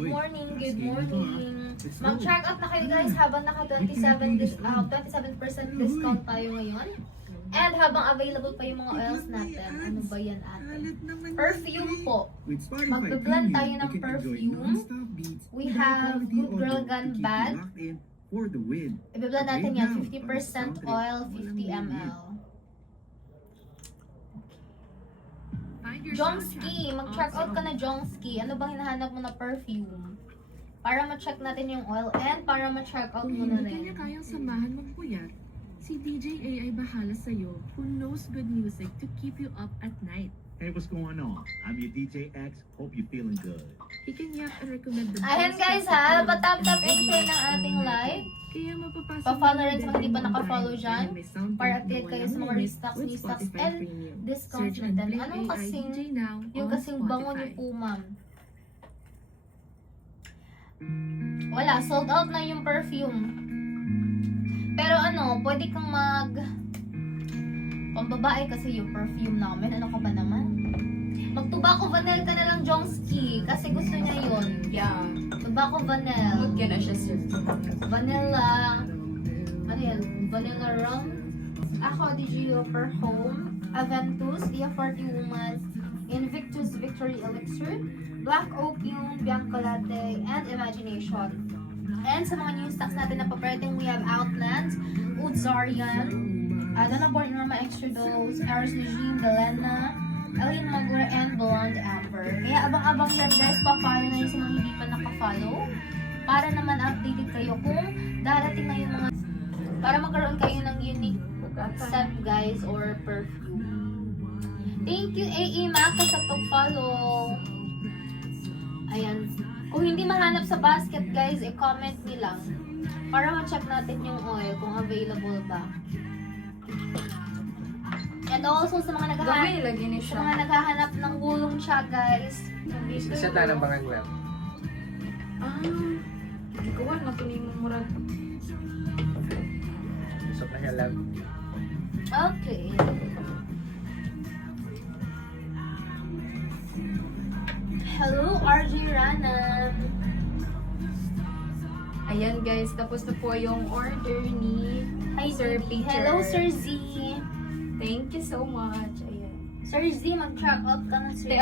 good morning, good morning. Mag-check out na kayo guys habang naka 27% discount tayo ngayon. And habang available pa yung mga oils natin. Ano ba yan ate? Perfume po. Magbe-blend tayo ng perfume. We have Good Girl Gone Bad. I-blend natin yan. 50% oil, 50 ml. Jongski, mag-check out ka na Jongski. Ano bang hinahanap mo na perfume? Para ma-check natin yung oil and para ma-check out mo na Kung hindi rin. niya kayang samahan magpuyat, si DJ A ay bahala sa'yo who knows good music to keep you up at night. Hey, what's going on? I'm your DJ X. Hope you're feeling good. He can yak and recommend the Ayan best guys classic ha, melodies patap tap and and share ng ating live. Kaya mapapasok Pa-follow mo rin sa mga hindi pa ang naka-follow online dyan. and may sound Para proof update na kayo sa walang mga limit restocks, with restocks, Spotify and Premium. discounts Search and natin. play Anong AI kasing, DJ now yung on kasing bango niyo Spotify. po ma'am? Wala, sold out na yung perfume. Pero ano, pwede kang pambabae kasi yung perfume namin. Ano ka ba naman? Mag-tobacco vanilla ka na lang, Jongski. Kasi gusto niya yun. Yeah. Tobacco vanilla. Good ka na siya, sir. Vanilla. Ano yan? Vanilla rum. Ako, DGO per home. Aventus, Dia 40 Woman. Invictus Victory Elixir. Black Opium, Bianco Latte, and Imagination. And sa mga new stocks natin na papareting, we have Outlands, Udzarian, Donna Born Norma Extra Dose, Aris Regime, Galena, Aline Magura, and Blonde Amber. Kaya abang-abang yan guys, pa-follow na yung sa mga hindi pa naka-follow. Para naman updated kayo kung darating na yung mga, para magkaroon kayo ng unique scent guys or perfume. Thank you AE Maka sa pag-follow. Ayan. Kung hindi mahanap sa basket guys, i-comment nyo lang. Para ma-check natin yung oil kung available ba. And also sa mga Gawin, lagi ni sa siya. mga naghahanap ng wulong siya guys. Isa tayo ng bangagwel. Ah, ikaw na po ni mo murag. Gusto pa siya lang. Okay. Hello RJ Rana. Ayan guys, tapos na po yung order ni Hi Sir Zee. Peter. Hello Sir Z. Thank you so much. Ayan. Sir Z, mag-check out ka na sir.